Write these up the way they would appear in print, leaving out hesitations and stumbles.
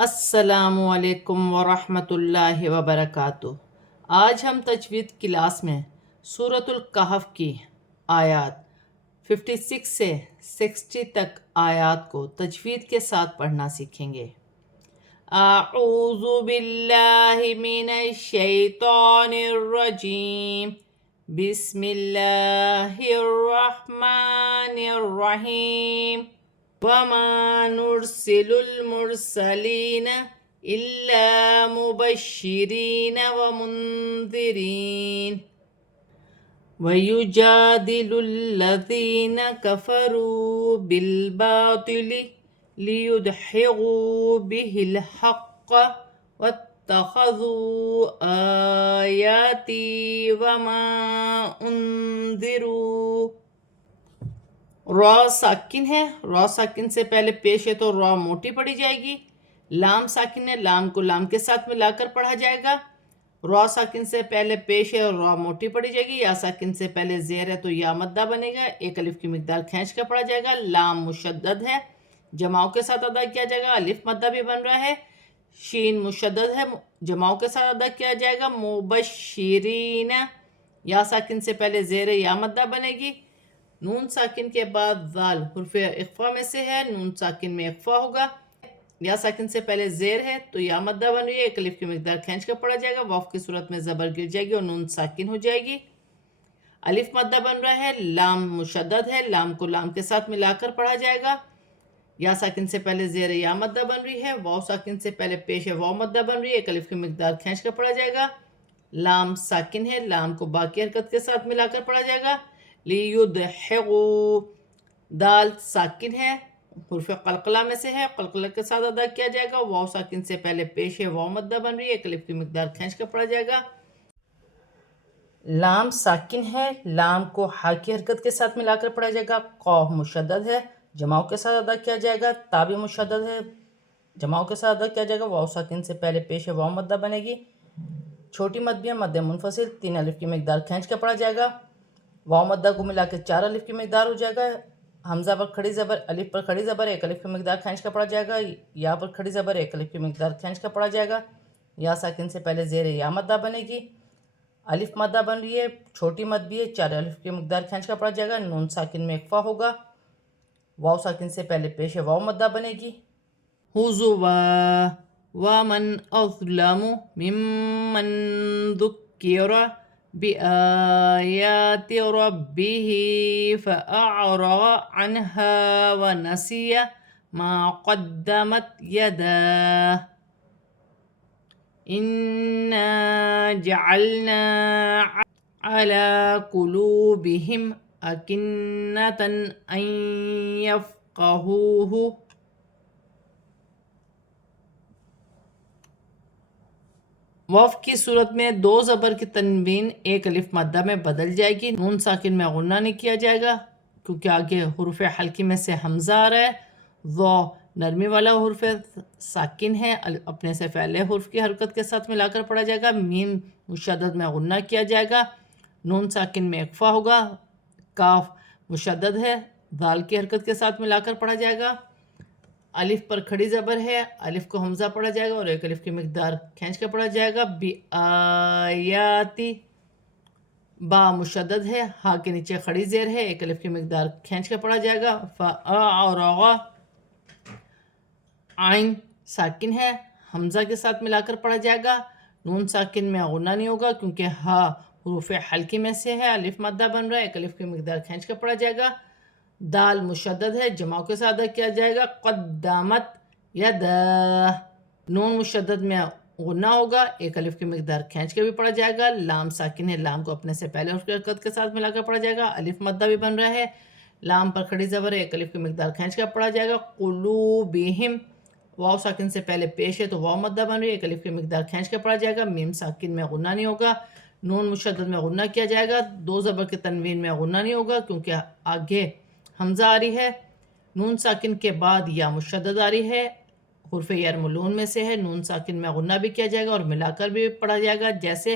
السلام علیکم ورحمۃ اللہ وبرکاتہ۔ آج ہم تجوید کلاس میں سورۃ الکہف کی آیات 56 سے 60 تک آیات کو تجوید کے ساتھ پڑھنا سیکھیں گے۔ اعوذ باللہ من الشیطان الرجیم، بسم اللہ الرحمن الرحیم۔ وَمَا نُرْسِلُ الْمُرْسَلِينَ إِلَّا مُبَشِّرِينَ وَمُنذِرِينَ وَيُجَادِلُ الَّذِينَ كَفَرُوا بِالْبَاطِلِ لِيُدْحِضُوا بِهِ الْحَقَّ وَاتَّخَذُوا آيَاتِي وَمَا أُنذِرُوا۔ را ساکن ہے، را ساکن سے پہلے پیش ہے تو را موٹی پڑھی جائے گی۔ لام ساکن ہے، لام کو لام کے ساتھ ملا کر پڑھا جائے گا۔ را ساکن سے پہلے پیش ہے اور را موٹی پڑھی جائے گی۔ یا ساکن سے پہلے زیر ہے تو یا مدہ بنے گا، ایک الف کی مقدار کھینچ کر پڑھا جائے گا۔ لام مشدد ہے، جماؤں کے ساتھ ادا کیا جائے گا، الف مدہ بھی بن رہا ہے۔ شین مشدد ہے، جماؤں کے ساتھ ادا کیا جائے گا۔ مبشرین، یا ساکن سے پہلے زیر ہے یا مدہ بنے گی۔ نون ساکن کے بعد ذال حرف اخفا میں سے ہے، نون ساکن میں اخفا ہوگا۔ یا ساکن سے پہلے زیر ہے تو یا مدہ بن رہی ہے، ایک الف کی مقدار کھینچ کر پڑھا جائے گا۔ واو کی صورت میں زبر گر جائے گی اور نون ساکن ہو جائے گی۔ الف مدہ بن رہا ہے، لام مشدد ہے، لام کو لام کے ساتھ ملا کر پڑھا جائے گا۔ یا ساکن سے پہلے زیر ہے یا مدہ بن رہی ہے، واو ساکن سے پہلے پیش ہے واو مدہ بن رہی ہے، ایک الف کی مقدار کھینچ کر پڑھا جائے گا۔ لام ساکن ہے، لام کو باقی حرکت کے ساتھ ملا کر پڑھا جائے گا۔ لیدحضوا، دال ساکن ہے، حرف قلقلہ میں سے ہے، قلقلہ کے ساتھ ادا کیا جائے گا۔ واو ساکن سے پہلے پیش ہے واو مدہ بن رہی ہے، ایک الف کی مقدار کھینچ کر پڑھا جائے گا۔ لام ساکن ہے، لام کو ہا کی حرکت کے ساتھ ملا کر پڑھا جائے گا۔ قاف مشدد ہے، جماؤں کے ساتھ ادا کیا جائے گا۔ تا بھی مشدد ہے، جماؤں کے ساتھ ادا کیا جائے گا۔ واو ساکن سے پہلے پیش ہے واو مدہ بنے گی۔ چھوٹی مد بھی ہے، مد منفصل، 3 الف کی مقدار کھینچ کر پڑھا جائے گا۔ واو مدہ کو ملا کے 4 الف کی مقدار ہو جائے گا۔ حمزہ پر کھڑی زبر، الف پر کھڑی زبر، ایک الف کی مقدار کھینچ کر پڑھا جائے گا۔ یا پر کھڑی زبر، ایک الف کی مقدار کھینچ کر پڑھا جائے گا۔ یا ساکن سے پہلے زیر یا مدہ بنے گی، الف مدہ بن رہی ہے، چھوٹی مد بھی ہے، 4 الف کی مقدار کھینچ کر پڑھا جائے گا۔ نون ساکن میں اخفا ہوگا، واو ساکن سے پہلے پیش ہے واو مدہ بنے گی۔ ہزوا ومن اظلم ممن ذکر بآیات ربه فأعرض عنها ونسي ما قدمت يداه إنا جعلنا على قلوبهم أكنة أن يفقهوه۔ وف کی صورت میں 2 زبر کی تنوین ایک الف مدہ میں بدل جائے گی۔ نون ساکن میں غنہ نہیں کیا جائے گا کیونکہ آگے حروف حلقی میں سے حمزہ آ رہا ہے۔ ذو نرمی والا حرف ساکن ہے، اپنے سے پہلے حرف کی حرکت کے ساتھ ملا کر پڑھا جائے گا۔ میم مشدد میں غنہ کیا جائے گا، نون ساکن میں اخفا ہوگا۔ کاف مشدد ہے، ذال کی حرکت کے ساتھ ملا کر پڑھا جائے گا۔ الف پر کھڑی زبر ہے، الف کو حمزہ پڑھا جائے گا اور ایک الف کی مقدار کھینچ کر پڑھا جائے گا۔ بآیاتی، با مشدد ہے، ہا کے نیچے کھڑی زیر ہے، ایک الف کی مقدار کھینچ کر پڑھا جائے گا۔ فأعرض، عین ساکن ہے، حمزہ کے ساتھ ملا کر پڑھا جائے گا۔ نون ساکن میں غنہ نہیں ہوگا کیونکہ ہا حروف حلقی میں سے ہے، الف مدہ بن رہا ہے، ایک الف کی مقدار کھینچ کر پڑھا جائے گا۔ دال مشدد ہے، جماؤں کے ساتھ ادا کیا جائے گا۔ قدمت یدہ، نون مشدد میں غنہ ہوگا، ایک الف کی مقدار کھینچ کے بھی پڑھا جائے گا۔ لام ساکن ہے، لام کو اپنے سے پہلے حرف کی حرکت کے ساتھ ملا کر پڑھا جائے گا، الف مدہ بھی بن رہا ہے۔ لام پر کھڑی زبر ہے، ایک الف کی مقدار کھینچ کر پڑھا جائے گا۔ قلوبہم، واو ساکن سے پہلے پیش ہے تو واو مدہ بن رہی ہے، ایک الف کی مقدار کھینچ کر پڑھا جائے گا۔ میم ساکن میں غنہ نہیں ہوگا، نون مشدد میں غنہ کیا جائے گا۔ 2 زبر کے تنوین میں غنہ نہیں ہوگا کیونکہ آگے حمزہ آ رہی ہے۔ نون ساکن کے بعد یا مشدد آ رہی ہے، حرف یرملون میں سے ہے، نون ساکن میں غنہ بھی کیا جائے گا اور ملا کر بھی پڑھا جائے گا، جیسے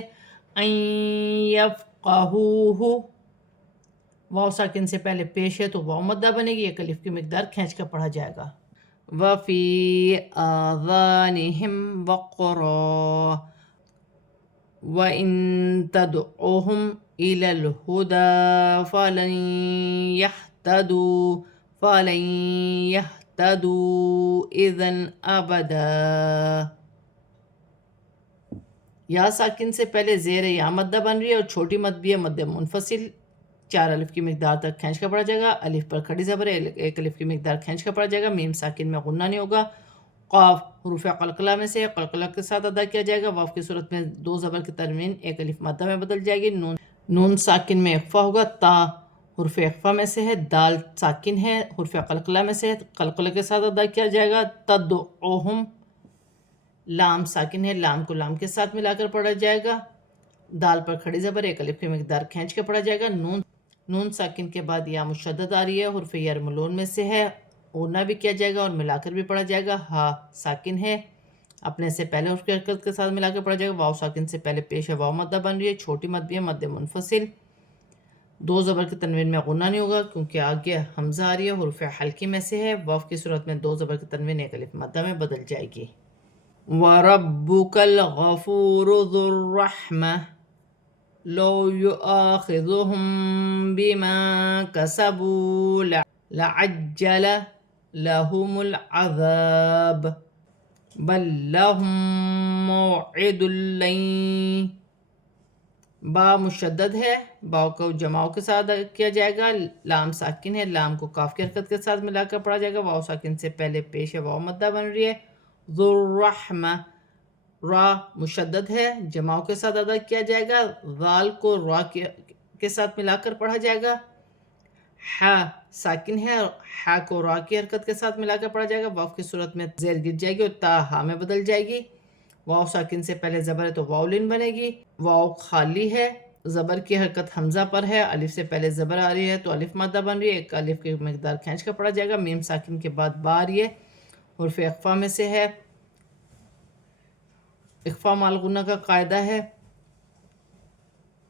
ان یفقہوہ۔ واو ساکن سے پہلے پیش ہے تو واو مدہ بنے گی، ایک الف کی مقدار کھینچ کر پڑھا جائے گا۔ وفي آذانهم وقرا وإن تدعوهم إلى الهدى فلن يهتدوا إذن أبدا. یا ساکن سے پہلے زیر یا مدہ بن رہی ہے اور چھوٹی مد بھی ہے مد منفصل. 4 الف کی مقدار تک کھینچ کا پڑا جائے گا. الف پر کھڑی زبر ہے 1 الف کی مقدار کھینچ کا پڑا جائے گا. میم ساکن میں غنہ نہیں ہوگا. قاف حروف قلقلہ میں سے قلقلہ کے ساتھ ادا کیا جائے گا. واو کی صورت میں 2 زبر کی تنوین 1 الف مدہ میں بدل جائے گی. نون ساکن میں اخفا ہوگا. تا حرف اخفا میں سے ہے. دال ساکن ہے حرف قلقلہ میں سے ہے قلقلہ کے ساتھ ادا کیا جائے گا. تدعوہم لام ساکن ہے لام کو لام کے ساتھ ملا کر پڑھا جائے گا. دال پر کھڑی زبر 1 الف کی مقدار کھینچ کے پڑھا جائے گا. نون ساکن کے بعد یا مشدد آ رہی ہے حرف یرملون میں سے ہے. غنہ بھی کیا جائے گا اور ملا کر بھی پڑھا جائے گا. ہا ساکن ہے اپنے سے پہلے حرف کی حرکت کے ساتھ ملا کر پڑھا جائے گا. واو ساکن سے پہلے پیش ہے واو مدہ بن رہی ہے. چھوٹی مد بھی ہے مد منفصل. 2 زبر کی تنوین میں غنہ نہیں ہوگا کیونکہ آگے حمزہ آ رہی ہے حرف حلقی میں سے ہے. واو کی صورت میں 2 زبر کی تنوین 1 الف مدہ میں بدل جائے گی. وَرَبُّكَ الْغَفُورُ ذُو الرَّحْمَةِ لَوْ يُؤَاخِذُهُم بِمَا كَسَبُوا لَعَجَّلَ لَهُمُ الْعَذَابَ بَل لَّهُم مَّوْعِدٌ لَّن. با مشدد ہے باؤ کو جماؤ کے ساتھ کیا جائے گا. لام ساکن ہے لام کو کاف کی حرکت کے ساتھ ملا کر پڑھا جائے گا. واو ساکن سے پہلے پیش ہے واو مدہ بن رہی ہے. ذو الرحمہ را مشدد ہے جماؤ کے ساتھ ادا کیا جائے گا. ذال کو را کے ساتھ ملا کر پڑھا جائے گا. ہا ساکن ہے ہا کو را کی حرکت کے ساتھ ملا کر پڑھا جائے گا. واو کی صورت میں زیر گر جائے گی اور تا ہا میں بدل جائے گی. واو ساکن سے پہلے زبر ہے تو واو لین بنے گی. واو خالی ہے زبر کی حرکت حمزہ پر ہے. الف سے پہلے زبر آ رہی ہے تو الف مادہ بن رہی ہے. 1 الف کی مقدار کھینچ کر پڑھا جائے گا. میم ساکن کے بعد با آ رہی ہے حرف اخفا میں سے ہے. اخفا مال غنہ کا قاعدہ ہے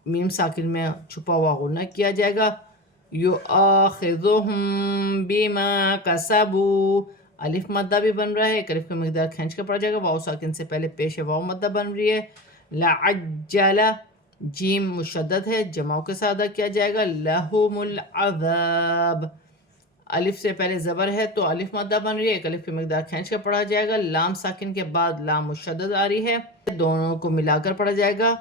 میم ساکن میں چھپا ہوا غنہ کیا جائے گا. یؤاخذہم بما کسبوا الف مدہ بھی بن رہا ہے 1 الف کی مقدار کھینچ کر پڑا جائے گا. واو ساکن سے پہلے پیش ہے واو مدہ بن رہی ہے. لعجل جیم مشدد ہے جماؤ کے ساتھ ادا کیا جائے گا. لہم العذاب الف سے پہلے زبر ہے تو الف مدہ بن رہی ہے 1 الف کی مقدار کھینچ کر پڑھا جائے گا. لام ساکن کے بعد لام مشدد آ رہی ہے دونوں کو ملا کر پڑھا جائے گا.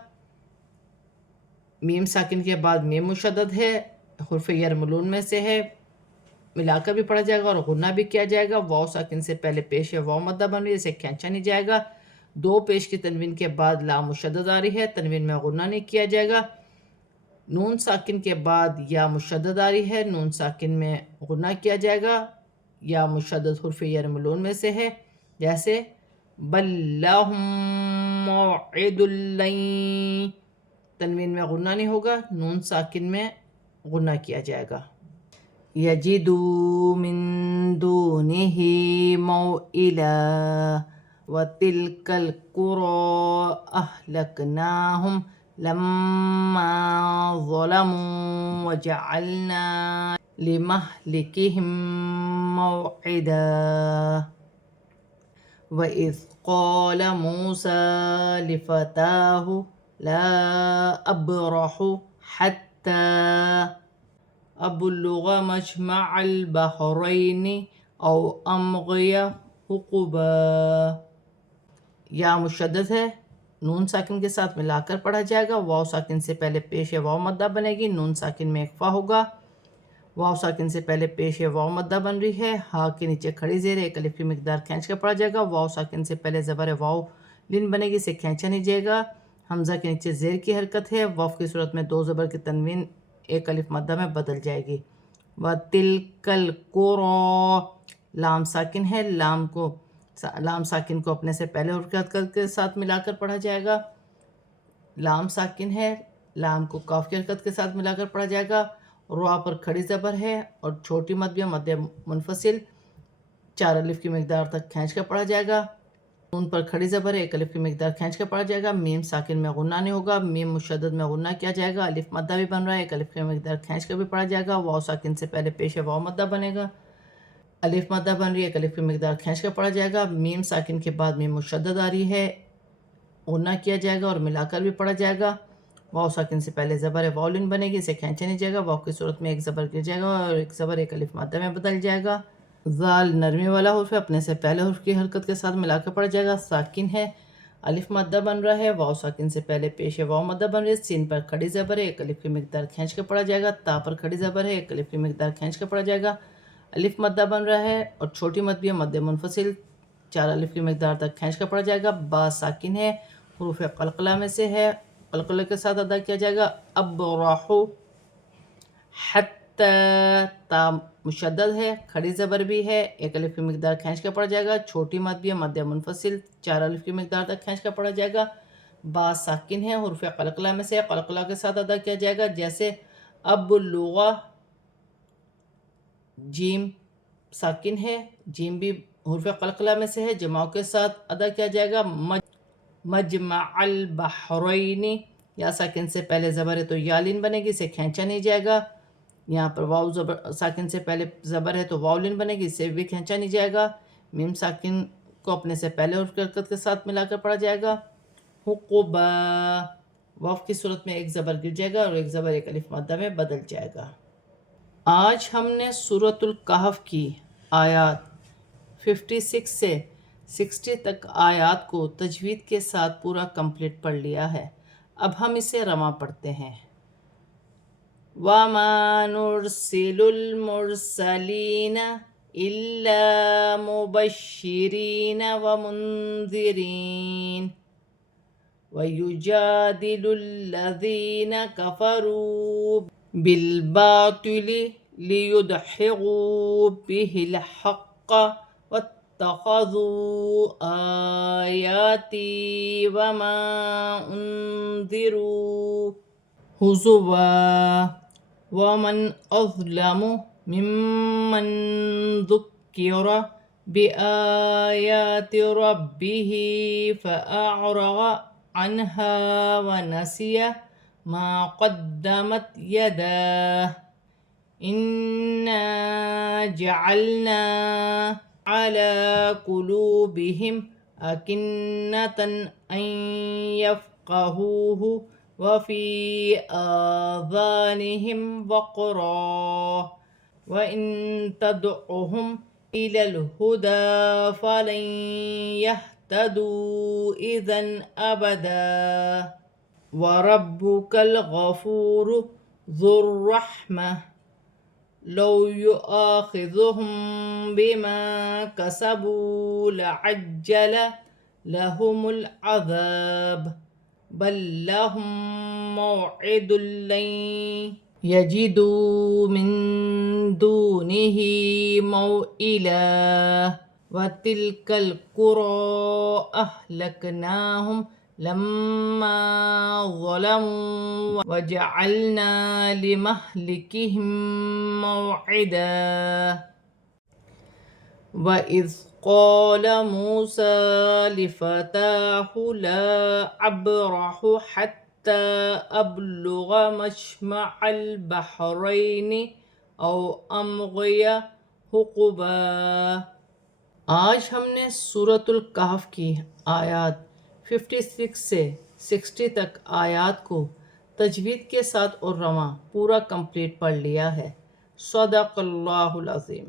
میم ساکن کے بعد میم مشدد ہے حرف یرملون میں سے ہے ملا کر بھی پڑھا جائے گا اور غنہ بھی کیا جائے گا. واو ساکن سے پہلے پیش ہے واو مدہ بن رہی ہے اسے کھینچا نہیں جائے گا. 2 پیش کی تنوین کے بعد لام مشدد آ رہی ہے تنوین میں غنہ نہیں کیا جائے گا. نون ساکن کے بعد یا مشدد آ رہی ہے نون ساکن میں غنہ کیا جائے گا. یا مشدد حرف یرملون میں سے ہے جیسے بل لہم موعد لن تنوین میں غنہ نہیں ہوگا نون ساکن میں غنہ کیا جائے گا. یجدوا من دونہ موئلا وَتِلْكَ الْقُرَىٰ أَهْلَكْنَاهُمْ لَمَّا ظَلَمُوا وَجَعَلْنَا لِمَهْلِكِهِمْ مَوْعِدًا. وَإِذْ قَالَ مُوسَىٰ لِفَتَاهُ لَا أَبْرَحُ حَتَّىٰ أَبْلُغَ مَجْمَعَ الْبَحْرَيْنِ أَوْ أَمْضِيَ حُقُبًا. یا مشدد ہے نون ساکن کے ساتھ ملا کر پڑھا جائے گا. واو ساکن سے پہلے پیش ہے واو مدہ بنے گی. نون ساکن میں اخفا ہوگا. واو ساکن سے پہلے پیش ہے واو مدہ بن رہی ہے. ہا کے نیچے کھڑی زیر 1 الف کی مقدار کھینچ کر پڑھا جائے گا. واو ساکن سے پہلے زبر ہے واو لین بنے گی اسے کھینچا نہیں جائے گا. حمزہ کے نیچے زیر کی حرکت ہے. واو کی صورت میں 2 زبر کی تنوین 1 الف مدہ میں بدل جائے گی. وَتِلْكَ الْقُرَىٰ لام ساکن ہے لام ساکن کو اپنے سے پہلے حرف کی حرکت کے ساتھ ملا کر پڑھا جائے گا. لام ساکن ہے لام کو کاف کی حرکت کے ساتھ ملا کر پڑھا جائے گا. را پر کھڑی زبر ہے اور چھوٹی مد بھی مد منفصل 4 الف کی مقدار تک کھینچ کر پڑھا جائے گا. نون پر کھڑی زبر ہے 1 الف کی مقدار کھینچ کر پڑھا جائے گا. میم ساکن میں غنہ نہیں ہوگا. میم مشدد میں غنہ کیا جائے گا. الف مدہ بھی بن رہا ہے 1 الف کی مقدار کھینچ کر بھی پڑھا جائے گا. واو ساکن سے پہلے پیش ہے واو مدہ بنے گا. الف مدہ بن رہی ہے، ایک الف کی مقدار کھینچ کر پڑھا جائے گا. میم ساکن کے بعد میم مشدد آ رہی ہے، غنہ کیا جائے گا اور ملا کر بھی پڑھا جائے گا. واو ساکن سے پہلے زبر ہے، واولن بنے گی، اسے کھینچا نہیں جائے گا. واو کی صورت میں ایک زبر گر جائے گا اور ایک زبر ایک الف مادہ میں بدل جائے گا. ذال نرمی والا حرف ہے، اپنے سے پہلے حرف کی حرکت کے ساتھ ملا کر پڑھا جائے گا. ساکن ہے، الف مادہ بن رہا ہے، واو ساکن سے پہلے پیش ہے، واو مادہ بن رہی ہے. سین پر کھڑی زبر ہے، ایک الف کی مقدار کھینچ کر پڑھا جائے گا. تا پر کھڑی زبر ہے، ایک الف کی مقدار کھینچ کر پڑھا جائے گا. الف مادہ بن رہا ہے اور چھوٹی مد بھی ہے، مد منفصل، 4 الف کی مقدار تک کھینچ کر پڑھا جائے گا. با ساکن ہے، حروف قلقلہ میں سے ہے، قلقلہ کے ساتھ ادا کیا جائے گا. ابرحو، حتی، تا مشدد ہے، کھڑی زبر بھی ہے، ایک الف کی مقدار کھینچ کر پڑھا جائے گا. چھوٹی مد بھی ہے، مد منفصل، 4 الف کی مقدار تک کھینچ کر پڑھا جائے گا. با ساکن ہے، حروف قلقلہ میں سے، قلقلہ کے ساتھ ادا کیا جائے گا، جیسے ابلغ. جیم ساکن ہے، جیم بھی حروف قلقلہ میں سے ہے، جماؤں کے ساتھ ادا کیا جائے گا. مجمع البحرین، یا ساکن سے پہلے زبر ہے تو یالین بنے گی، اسے کھینچا نہیں جائے گا. یہاں پر واو ساکن سے پہلے زبر ہے تو واولن بنے گی، اسے بھی کھینچا نہیں جائے گا. میم ساکن کو اپنے سے پہلے حرف کی حرکت کے ساتھ ملا کر پڑھا جائے گا. حقبا، واو کی صورت میں ایک زبر گر جائے گا اور ایک زبر ایک الف مادہ میں بدل جائے گا. آج ہم نے سورۃ الکہف کی آیات 56 سے 60 تک آیات کو تجوید کے ساتھ پورا کمپلیٹ پڑھ لیا ہے. اب ہم اسے رواں پڑھتے ہیں. وَمَا نُرْسِلُ الْمُرْسَلِينَ إِلَّا مُبَشِّرِينَ وَمُنذِرِينَ وَيُجَادِلُ الَّذِينَ كَفَرُوا بِالْبَاطِلِ لِيُدْحِضُوا بِهِ الْحَقَّ وَاتَّخَذُوا آيَاتِي وَمَا أُنذِرُوا هُزُوًا وَمَنْ أَظْلَمُ مِمَّنْ ذُكِّرَ بِآيَاتِ رَبِّهِ فَأَعْرَضَ عَنْهَا وَنَسِيَ مَا قَدَّمَتْ يَدَاهُ إِنَّا جَعَلْنَا عَلَى قُلُوبِهِمْ أَكِنَّةً أَنْ يَفْقَهُوهُ وَفِي آذَانِهِمْ وَقْرًا وَإِنْ تَدْعُهُمْ إِلَى الْهُدَى فَلَنْ يَهْتَدُوا إِذًا أَبَدًا وَرَبُّكَ الْغَفُورُ ذُو الرَّحْمَةِ لَوْ يُؤَاخِذُهُمْ بِمَا كَسَبُوا لَعَجَّلَ لَهُمُ الْعَذَابَ بَل لَّهُم مَّوْعِدٌ لَّن يَجِدُوا مِن دُونِهِ مَوْئِلًا وَتِلْكَ الْقُرَىٰ أَهْلَكْنَاهُمْ لَمَّا ظَلَمُوا وَجَعَلْنَا لِمَهْلِكِهِم مَّوْعِدًا وَإِذْ قَالَ مُوسَىٰ لِفَتَاهُ لَا أَبْرَحُ حَتَّىٰ أَبْلُغَ مَجْمَعَ الْبَحْرَيْنِ أَوْ أَمْضِيَ حُقُبًا. آج ہم نے سورۃ الکہف کی آیات 56 سے 60 تک آیات کو تجوید کے ساتھ اور رواں پورا کمپلیٹ پڑھ لیا ہے. صدق اللہ العظیم.